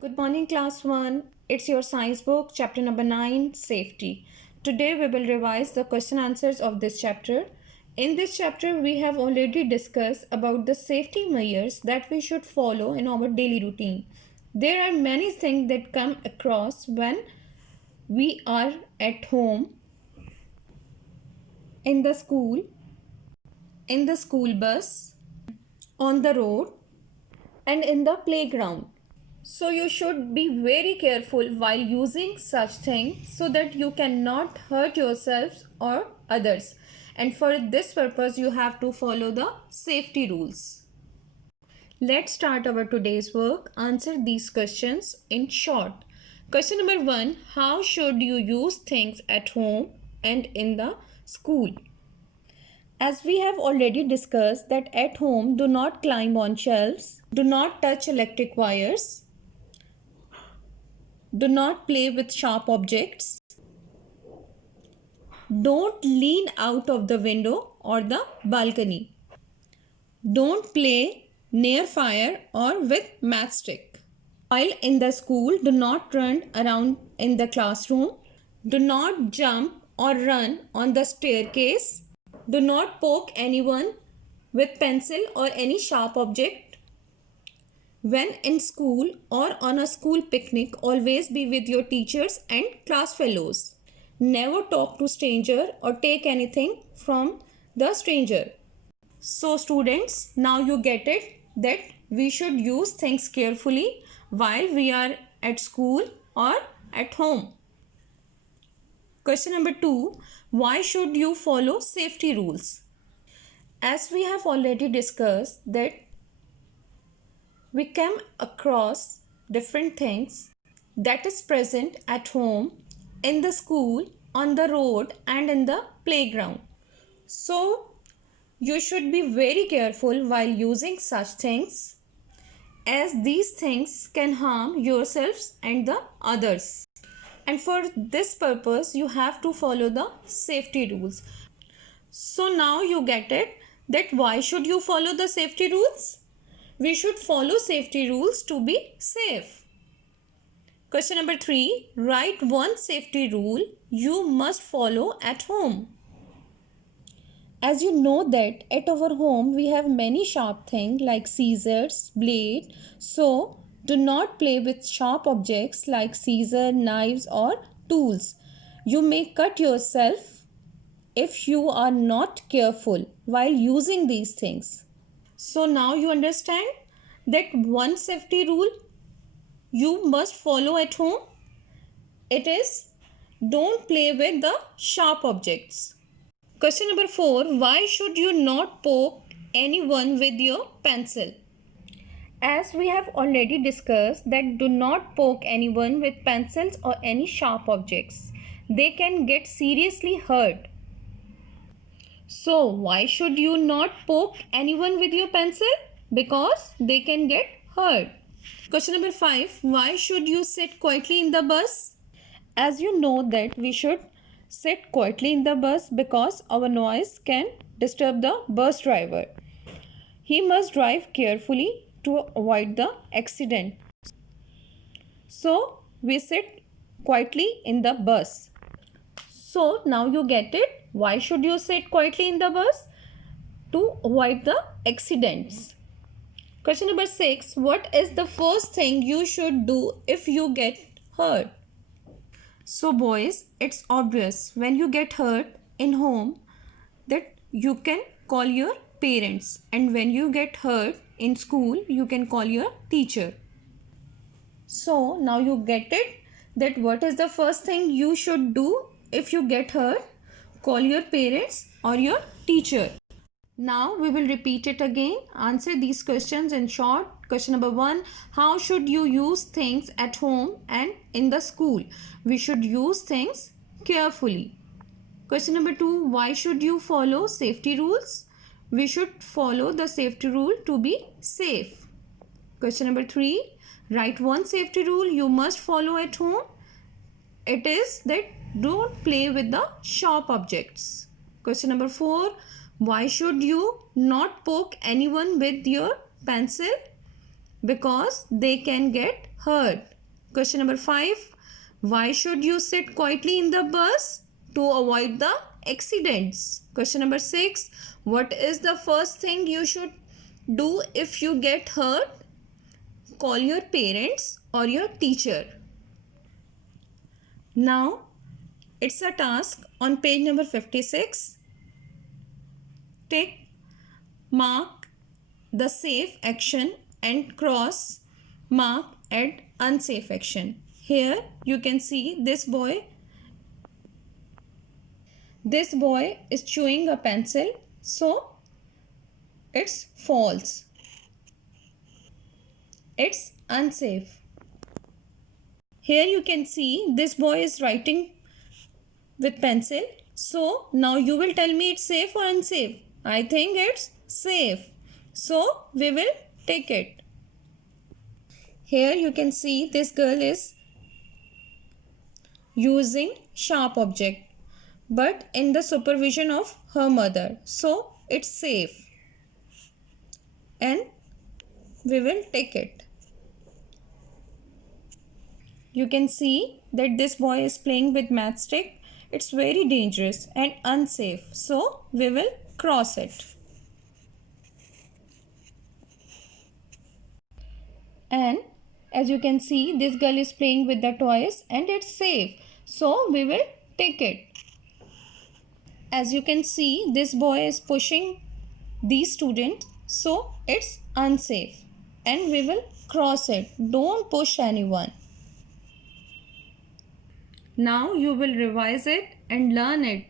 Good morning, class 1. It's your science book, chapter number 9, safety. Today we will revise the question answers of this chapter. In this chapter, we have already discussed about the safety measures that we should follow in our daily routine. There are many things that come across when we are at home, in the school, in the school bus, on the road, and in the playground. So you should be very careful while using such things so that you cannot hurt yourselves or others. And for this purpose, you have to follow the safety rules. Let's start our today's work. Answer these questions in short. Question number 1. How should you use things at home and in the school? As we have already discussed that at home, do not climb on shelves, do not touch electric wires, do not play with sharp objects. Don't lean out of the window or the balcony. Don't play near fire or with matchstick. While in the school, do not run around in the classroom. Do not jump or run on the staircase. Do not poke anyone with pencil or any sharp object. When in school or on a school picnic, always be with your teachers and class fellows. Never talk to stranger or take anything from the stranger. So students, now you get it that we should use things carefully while we are at school or at home. Question number 2. Why should you follow safety rules? As we have already discussed that we come across different things that is present at home, in the school, on the road and in the playground. So you should be very careful while using such things, as these things can harm yourselves and the others. And for this purpose, you have to follow the safety rules. So now you get it that why should you follow the safety rules? We should follow safety rules to be safe. Question number 3. Write one safety rule you must follow at home. As you know that at our home we have many sharp things like scissors, blade. So do not play with sharp objects like scissors, knives or tools. You may cut yourself if you are not careful while using these things. So now you understand that one safety rule you must follow at home. It is don't play with the sharp objects. Question number 4. Why should you not poke anyone with your pencil? As we have already discussed that do not poke anyone with pencils or any sharp objects. They can get seriously hurt. So why should you not poke anyone with your pencil? Because they can get hurt. Question number 5. Why should you sit quietly in the bus? As you know that we should sit quietly in the bus because our noise can disturb the bus driver. He must drive carefully to avoid the accident. So we sit quietly in the bus. So now you get it. Why should you sit quietly in the bus? To avoid the accidents. Question number 6. What is the first thing you should do if you get hurt? So boys, it's obvious when you get hurt in home that you can call your parents, and when you get hurt in school you can call your teacher. So now you get it that what is the first thing you should do if you get hurt? Call your parents or your teacher. Now we will repeat it again. Answer these questions in short. Question number 1. How should you use things at home and in the school? We should use things carefully. Question number 2. Why should you follow safety rules? We should follow the safety rule to be safe. Question number 3. Write one safety rule you must follow at home. It is that don't play with the sharp objects. Question number 4. Why should you not poke anyone with your pencil? Because they can get hurt. Question number 5. Why should you sit quietly in the bus? To avoid the accidents. Question number 6. What is the first thing you should do if you get hurt? Call your parents or your teacher. Now, it's a task on page number 56. Tick, mark the safe action and cross mark at unsafe action. Here you can see this boy is chewing a pencil, so it's false. It's unsafe. Here you can see this boy is writing with pencil. So now you will tell me it's safe or unsafe. I think it's safe. So we will take it. Here you can see this girl is using sharp object, but in the supervision of her mother. So it's safe. And we will take it. You can see that this boy is playing with matchstick. It's very dangerous and unsafe. So we will cross it. And as you can see, this girl is playing with the toys and it's safe. So we will take it. As you can see, this boy is pushing these students. So it's unsafe. And we will cross it. Don't push anyone. Now you will revise it and learn it